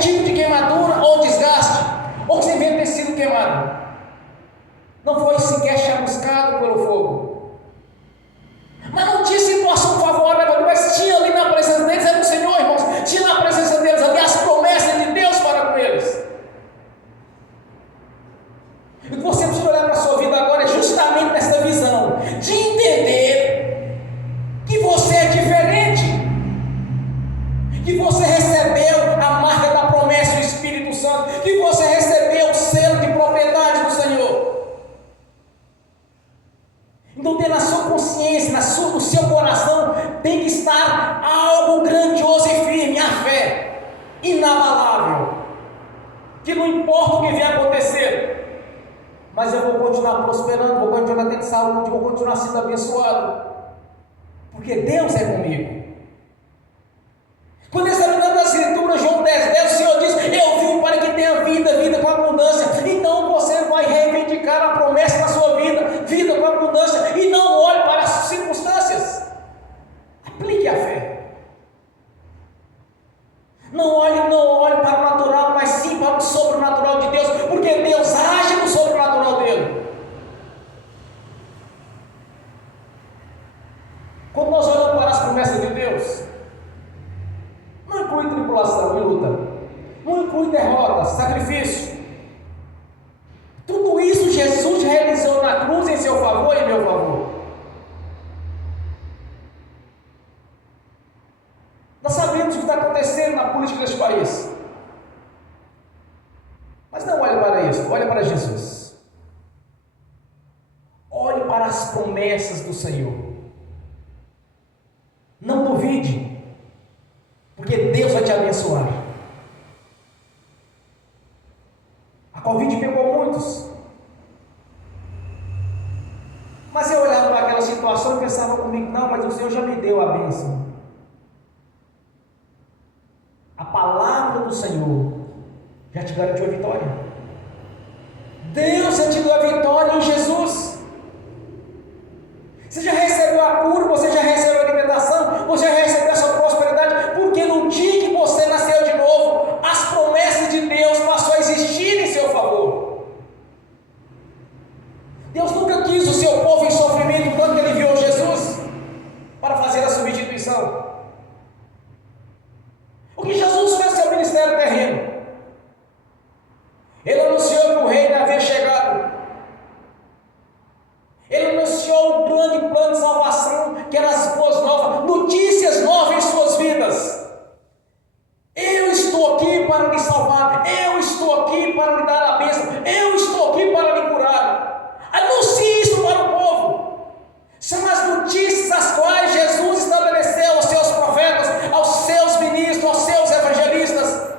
tipo de queimadura ou desgaste, ou que você vê ter sido queimado, não foi sequer chamuscado pelo fogo, mas não tinha situação favorável, mas tinha ali na presença deles, era o Senhor, irmãos, tinha na presença deles ali as promessas de Deus para com eles. E o que você precisa olhar para a sua vida agora é justamente nessa visão de entender que você é diferente, que você recebeu a marca da promessa do Espírito Santo, que você recebeu o selo de propriedade do Senhor. Então, ter na sua consciência, no seu coração, tem que estar algo grandioso e firme, a fé inabalável, que não importa o que vier acontecer, mas eu vou continuar prosperando, vou continuar tendo saúde, vou continuar sendo abençoado, porque Deus é comigo. Quando examinamos as Escrituras, João 10:10, o Senhor diz: eu vim para que tenha vida, vida com abundância. Então você vai reivindicar a promessa na sua vida, vida com abundância, e não olhe para as circunstâncias. Aplique a fé. Não olhe para o natural, mas sim para o sobrenatural de Deus, porque Deus age no sobrenatural dele. Quando nós olhamos para as promessas de Deus, não inclui tribulação e luta, não inclui derrota, sacrifício. Tudo isso Jesus realizou na cruz em seu favor e em meu favor. Nós sabemos o que está acontecendo na política deste país, mas não olhe para isso, olhe para Jesus. Olhe para as promessas do Senhor. Não duvide, porque Deus vai te abençoar. A Covid pegou muitos, mas eu olhava para aquela situação e pensava comigo: não, mas o Senhor já me deu a bênção. A palavra do Senhor já te garantiu a vitória. Deus já te deu a vitória em Jesus. Você já recebeu a cura, você já recebeu a libertação, você já recebeu a sua prosperidade, porque no dia que você nasceu de novo, as promessas de Deus passou a existir em seu favor. Deus nunca quis o seu povo em sofrimento, quando ele enviou Jesus para fazer a substituição. O que Jesus fez no seu ministério terreno? Ele anunciou que o reino havia chegado. Ele anunciou um grande plano de salvação, que eram as boas novas, notícias novas em suas vidas. Eu estou aqui para lhe salvar, eu estou aqui para lhe dar a bênção, eu estou aqui para lhe curar. Anuncie isso para o povo. São as notícias as quais Jesus estabeleceu aos seus profetas, aos seus ministros, aos seus evangelistas.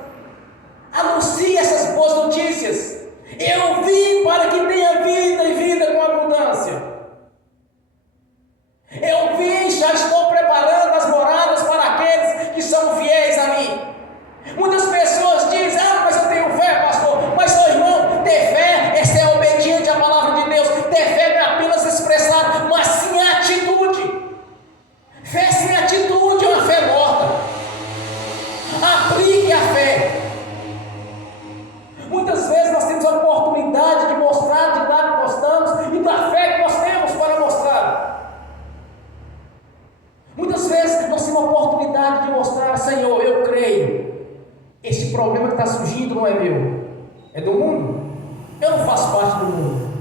Anuncie essas boas notícias. Eu vim para que tenha vida e vida com abundância. Eu vim, já estou preparando as moradas para aqueles que são fiéis a mim. Muitas pessoas dizem: ah, mas eu tenho fé, pastor. Mas, meu irmão, ter fé é ser obediente à palavra de Deus. Ter fé não é apenas expressar, mas sim a atitude. Fé sem atitude é uma fé morta. Aplique a fé. Muitas vezes nós temos a oportunidade de mostrar, de dar que gostamos e da fé que nós temos para mostrar. Muitas vezes nós temos a oportunidade de mostrar: Senhor, eu creio. Este problema que está surgindo não é meu, é do mundo. Eu não faço parte do mundo.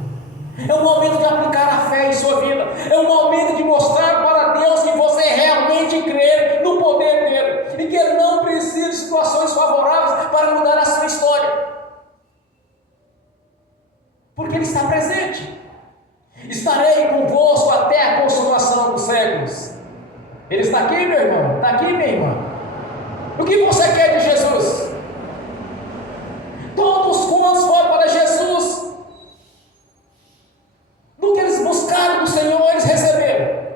É um momento de aplicar a fé em sua vida. É um momento de mostrar para Deus que você realmente crê no poder dele e que ele não precisa de situações favoráveis para mudar a sua história, porque ele está presente. Estarei convosco até a consumação dos séculos. Ele está aqui, meu irmão, está aqui, minha irmã. O que você quer de Jesus? Todos quantos foram para Jesus, no que eles buscaram do Senhor, eles receberam.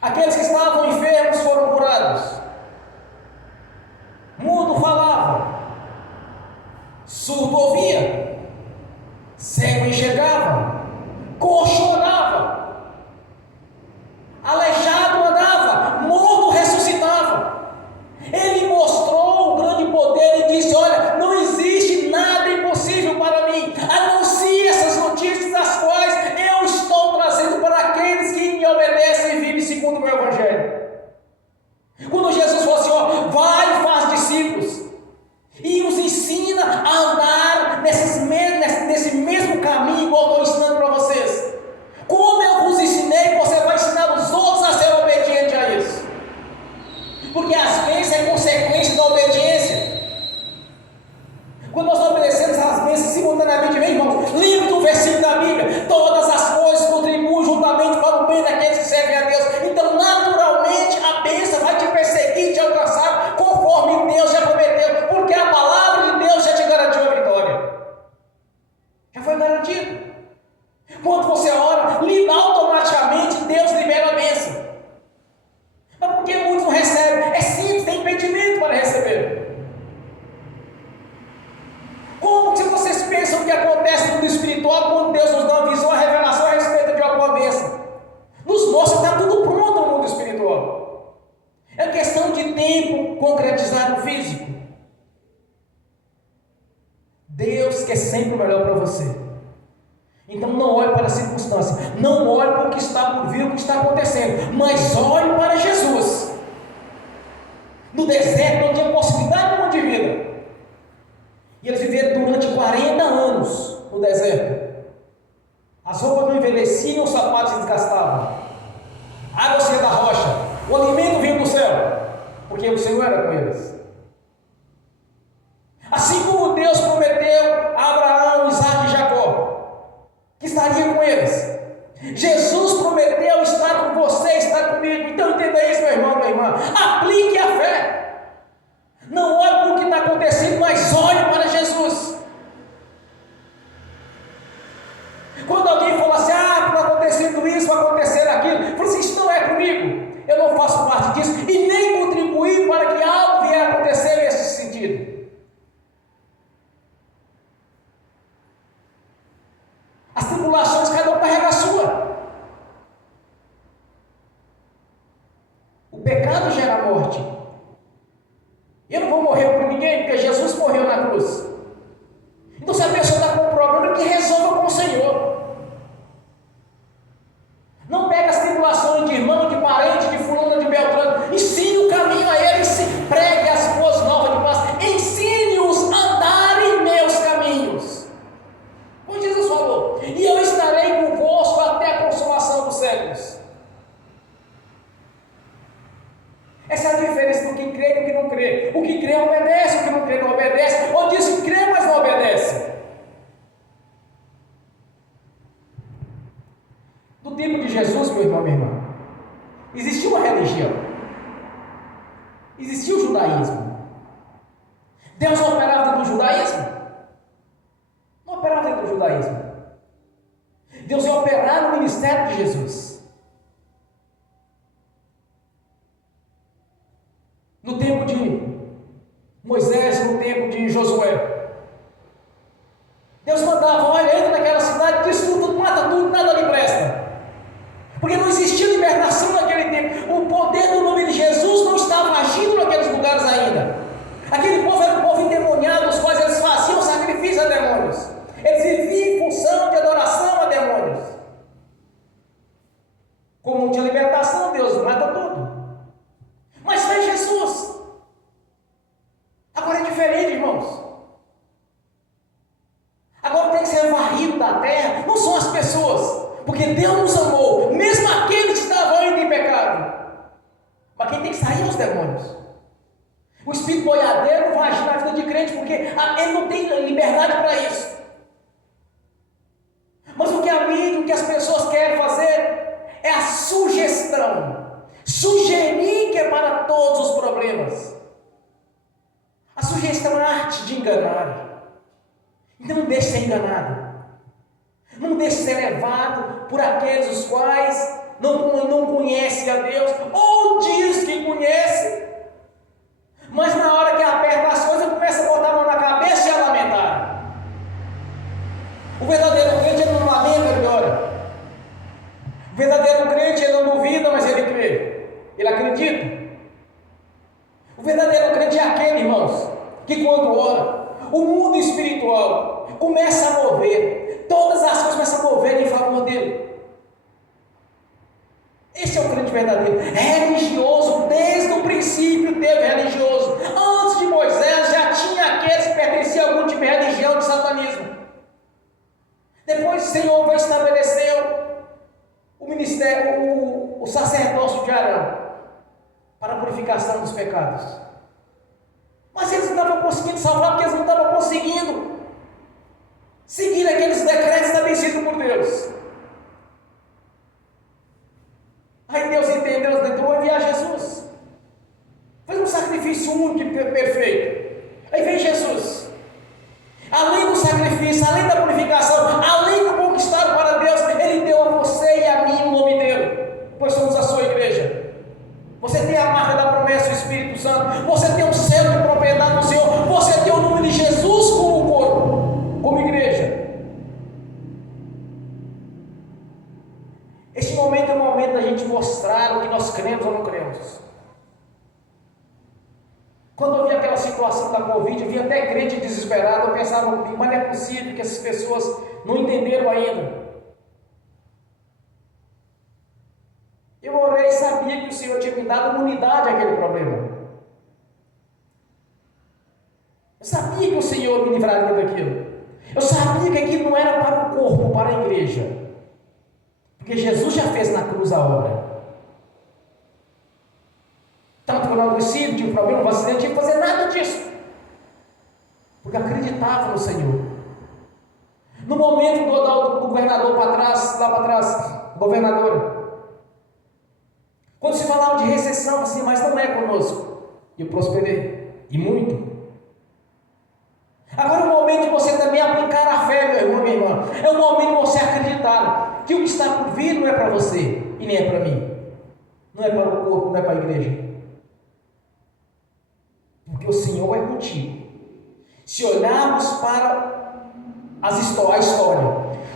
Aqueles que estavam enfermos foram curados. Mudo falava, surdo ouvia, cego enxergava, coxo andava, aleijado andava, morto ressuscitava. Ele mostrou o grande poder Deus quer sempre o melhor para você. Então não olhe para a circunstância, não olhe para o que está por vir, o que está acontecendo, mas olhe para Jesus. No deserto não tinha possibilidade de vida. E eles viveram durante 40 anos no deserto. As roupas não envelheciam, os sapatos se desgastavam. A água saía da rocha, o alimento vinha do céu, porque o Senhor era com eles. Assim como Deus prometeu a Abraão, Isaque e Jacó, que estaria com eles, Jesus prometeu estar com você, estar comigo. Então entenda isso, meu irmão, minha irmã. Aplique a fé. Não olhe para o que está acontecendo, mas olhe para Jesus. Quando alguém fala assim, está acontecendo isso, vai acontecer aquilo, fala assim, isso não é comigo, eu não faço parte disso, e nem contribuir para que algo vier a acontecer nesse sentido. As tribulações, cada um carrega a sua. O pecado gera morte. Eu não vou morrer por ninguém, porque Jesus morreu na cruz. Então, se a pessoa está com um problema, que resolva com o Senhor. Não pega as tribulações de irmão, de parente, de fulano, de beltrano. Ensine o caminho a eles, pregue as boas novas de paz. Ensine-os a andar em meus caminhos. Como Jesus falou, e eu estarei convosco até a consumação dos séculos. Essa é a diferença do que crê e do que não crê. O que crê obedece, o que não crê não obedece. Ou diz que crê, mas não obedece. No tempo de Jesus, meu irmão, minha irmã, existia uma religião. Existia o judaísmo. Deus não operava dentro do judaísmo? Não operava dentro do judaísmo. Deus ia operar no ministério de Jesus. No tempo de Moisés, no tempo de Josué, Deus mandava, olha, entra naquela cidade, destrua tudo, mata tudo, nada lhe presta. Porque não existia libertação naquele tempo. O poder do nome de Jesus não estava agindo naqueles lugares ainda. Aquele povo era um povo endemoniado, os quais eles faziam sacrifício a demônios. Eles viviam em função de adoração a demônios. Como não tinha libertação, Deus mata tudo. Mas veio Jesus. Agora é diferente, irmãos. Agora tem que ser varrido da terra, não são as pessoas, porque Deus nos amou, mesmo aqueles que estavam ainda em pecado. Mas quem tem que sair é os demônios. O espírito boiadeiro não vai agir na vida de crente, porque ele não tem liberdade para isso. Mas o que a mídia, o que as pessoas querem fazer é a sugestão. Sugerir que é para todos os problemas. A sugestão é a arte de enganar. Então não deixe ser enganado. Não deixe ser levado por aqueles os quais não conhecem a Deus, ou diz que conhece, mas na hora que aperta as coisas começa a botar a mão na cabeça e a lamentar. O verdadeiro crente ele não lamenta, ele ora. O verdadeiro crente ele não duvida, mas ele crê. Ele acredita. O verdadeiro crente é aquele, irmãos, que quando ora, o mundo espiritual começa a mover, todas as coisas começam a mover em favor dele. Esse é o crente verdadeiro. Religioso, desde o princípio teve religioso. Antes de Moisés já tinha aqueles que pertenciam a algum tipo de religião de satanismo. Depois o Senhor vai estabelecer o ministério, o sacerdócio de Arão, para a purificação dos pecados. Mas eles não estavam conseguindo salvar, porque eles não estavam conseguindo seguir aqueles decretos estabelecidos por Deus. Aí Deus entendeu, Deus tentou enviar Jesus. Fez um sacrifício único e perfeito. Aí vem Jesus. Além do sacrifício, além da purificação, além do conquistado para Deus, Ele deu a você e a mim o nome dele, pois somos a sua igreja. Você tem a marca da promessa do Espírito Santo, você tem um selo de propriedade do Senhor, você tem o nome até crente desesperado, eu pensava comigo, mas não é possível que essas pessoas não entenderam ainda. Eu orei e sabia que o Senhor tinha me dado imunidade àquele problema. Eu sabia que o Senhor me livraria daquilo. Eu sabia que aquilo não era para o corpo, para a igreja. Porque Jesus já fez na cruz a obra. Tanto que eu não adoeci, tive um problema, um acidente, não tinha que fazer nada disso. Porque acreditava no Senhor. No momento do governador para trás, lá para trás, governadora, quando se falava de recessão, assim, mas não é conosco. Eu prosperei, e muito. Agora é o momento de você também aplicar a fé, meu irmão, minha irmã. É o momento de você acreditar que o que está por vir não é para você, e nem é para mim. Não é para o corpo, não é para a igreja. Porque o Senhor é contigo. Se olharmos para a história,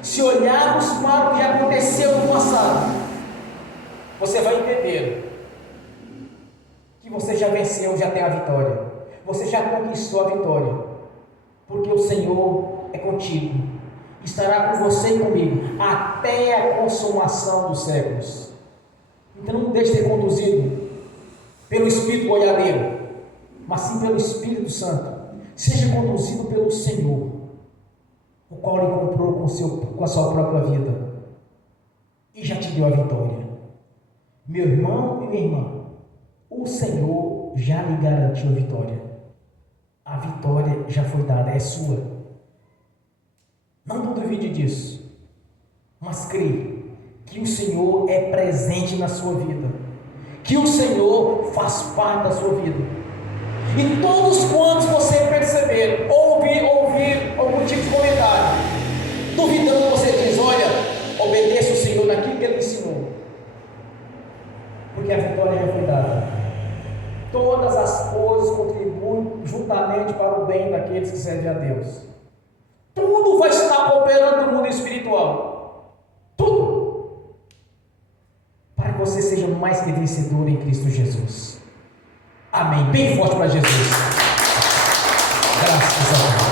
se olharmos para o que aconteceu no passado, você vai entender que você já venceu, já tem a vitória. Você já conquistou a vitória. Porque o Senhor é contigo. Estará com você e comigo até a consumação dos séculos. Então não deixe de ser conduzido pelo Espírito boiadeiro, mas sim pelo Espírito Santo. Seja conduzido pelo Senhor, o qual lhe comprou com a sua própria vida e já te deu a vitória. Meu irmão e minha irmã, o Senhor já lhe garantiu a vitória. A vitória já foi dada, é sua. Não duvide disso, mas creia que o Senhor é presente na sua vida, que o Senhor faz parte da sua vida. E todos quantos você perceber, ouvir algum tipo de comentário, duvidando, você diz: olha, obedeça o Senhor naquilo que Ele ensinou, porque a vitória já foi dada. Todas as coisas contribuem juntamente para o bem daqueles que servem a Deus. Tudo vai estar cooperando no mundo espiritual. Tudo. Para que você seja mais que vencedor em Cristo Jesus. Amém. Bem forte para Jesus. Graças a Deus.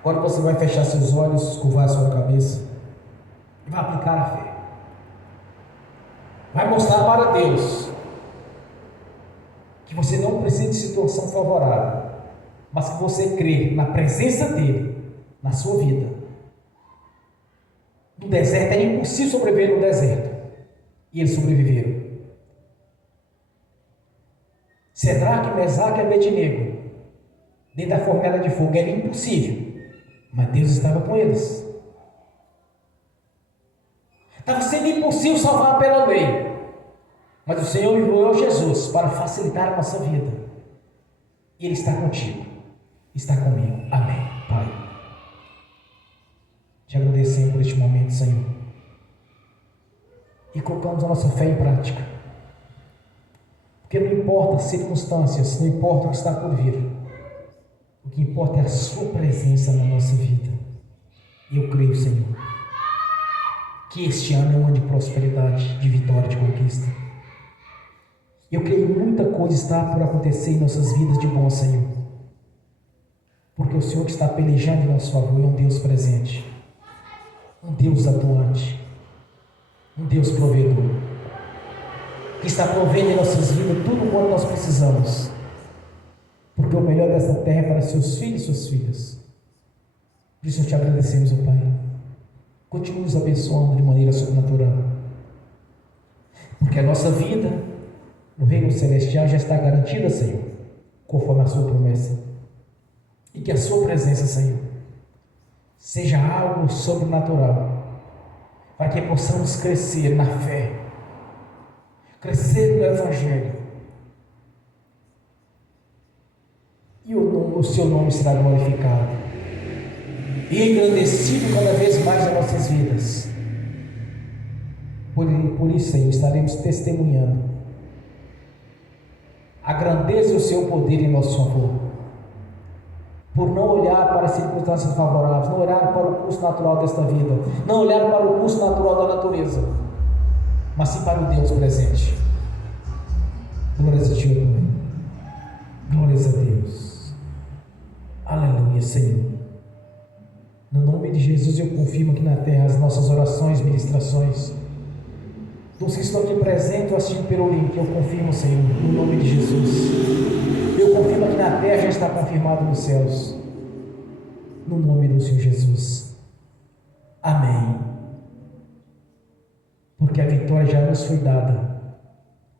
Agora você vai fechar seus olhos, curvar sua cabeça e vai aplicar a fé. Vai mostrar para Deus que você não precisa de situação favorável, mas que você crê na presença dEle na sua vida. No deserto era impossível sobreviver no deserto, e eles sobreviveram. Cedraque, Mesaque e Abednego, dentro da fornalha de fogo, era impossível, mas Deus estava com eles. Estava sendo impossível salvar pela lei, mas o Senhor enviou Jesus para facilitar a nossa vida. E Ele está contigo, está comigo. Amém. Pai, te agradecemos por este momento, Senhor, e colocamos a nossa fé em prática. Porque não importa as circunstâncias, não importa o que está por vir, o que importa é a sua presença na nossa vida. E eu creio, Senhor, que este ano é um ano de prosperidade, de vitória, de conquista. Eu creio que muita coisa está por acontecer em nossas vidas de bom, Senhor. Porque o Senhor que está pelejando em nosso favor é um Deus presente, um Deus atuante, um Deus provedor, que está provendo em nossas vidas tudo quanto nós precisamos. Porque o melhor dessa terra é para seus filhos e suas filhas. Por isso te agradecemos, ó Pai. Continue nos abençoando de maneira sobrenatural. Porque a nossa vida no reino celestial já está garantida, Senhor, conforme a sua promessa. E que a sua presença, Senhor, seja algo sobrenatural, para que possamos crescer na fé, crescer no Evangelho, e o seu nome será glorificado e engrandecido cada vez mais em nossas vidas. Por isso, Senhor, estaremos testemunhando a grandeza e o seu poder em nosso favor, por não olhar para as circunstâncias favoráveis, não olhar para o curso natural desta vida, não olhar para o curso natural da natureza, mas sim para o Deus presente. Glórias a Ti, Pai. Glórias a Deus. nós, Senhor. No nome de Jesus, eu confirmo aqui na terra as nossas orações, ministrações. Dos que estão aqui presentes ou assistindo pelo link, eu confirmo, Senhor, no nome de Jesus. Eu confirmo aqui na terra, já está confirmado nos céus. No nome do Senhor Jesus. Amém. Porque a vitória já nos foi dada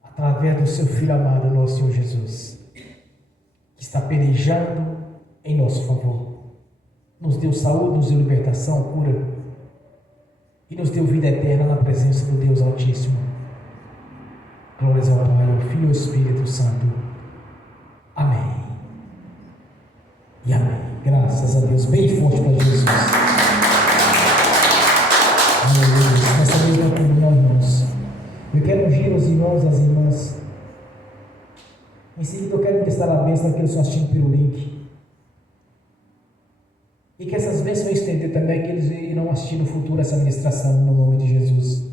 através do seu Filho amado, nosso Senhor Jesus, que está pelejando em nosso favor. Nos deu saúde, nos deu libertação, cura, e nos deu vida eterna na presença do Deus Altíssimo. Glórias ao Pai, ao Filho e ao Espírito Santo. Amém. E amém. Graças a Deus. Bem forte para Jesus. Aleluia. Nessa mesma comunhão, irmãos, eu quero ungir os irmãos e as irmãs. Em seguida, eu quero prestar a bênção daqueles que estão assistindo pelo link. E que essas bênçãos vão estender também, que eles irão assistir no futuro essa ministração, no nome de Jesus.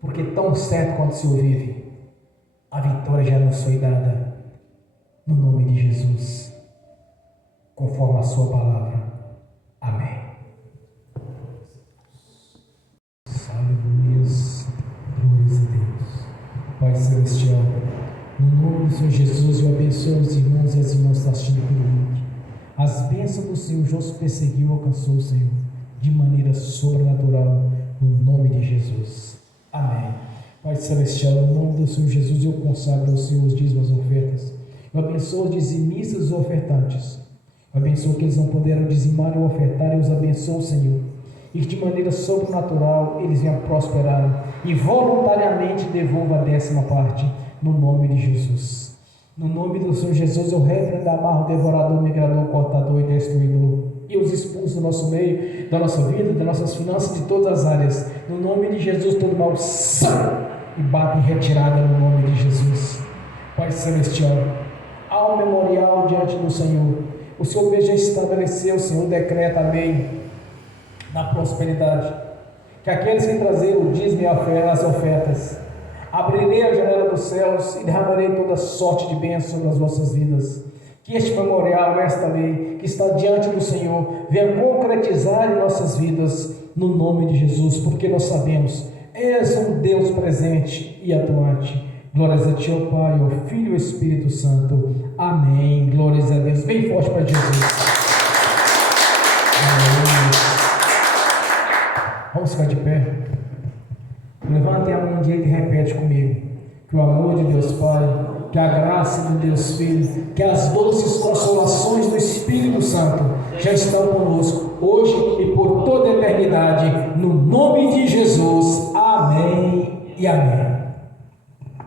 Porque tão certo quanto o Senhor vive, a vitória já nos foi dada, no nome de Jesus, conforme a sua palavra. Amém. Aleluia. Glórias a Deus. Pai Celestial, no nome do Senhor Jesus, eu abençoo os irmãos e as irmãs que estão assistindo pelo link. As bênçãos do Senhor já os perseguiu e alcançou o Senhor de maneira sobrenatural, no nome de Jesus. Amém. Pai Celestial, no nome do Senhor Jesus, eu consagro ao Senhor os dízimos e ofertas. Eu abençoo os dizimistas e ofertantes. Eu abençoo que eles não puderam dizimar ou ofertar, eu os abençoo, Senhor. E que de maneira sobrenatural eles venham prosperar e voluntariamente devolvam a 10ª parte, no nome de Jesus. No nome do Senhor Jesus, eu repreendo, amarro, devorador, migrador, cortador e destruidor. E os expulso do nosso meio, da nossa vida, das nossas finanças, de todas as áreas. No nome de Jesus, todo mal sai e bate em retirada no nome de Jesus. Pai Celestial, há um memorial diante do Senhor. O Senhor mesmo já estabeleceu, Senhor, decreta a lei da prosperidade. Que aqueles que trazerem o dízimo e as ofertas, abrirei a janela dos céus e derramarei toda sorte de bênção sobre as vossas vidas. Que este memorial, esta lei que está diante do Senhor, venha concretizar em nossas vidas, no nome de Jesus, porque nós sabemos, és um Deus presente e atuante. Glórias a Ti, ó Pai, ao Filho e ao Espírito Santo. Amém. Glórias a Deus. Bem forte para Jesus. Amém. Vamos ficar de pé. Levantem a mão direita e repete comigo. Que o amor de Deus Pai, que a graça de Deus Filho, que as doces consolações do Espírito Santo já estão conosco, hoje e por toda a eternidade, no nome de Jesus. Amém e amém.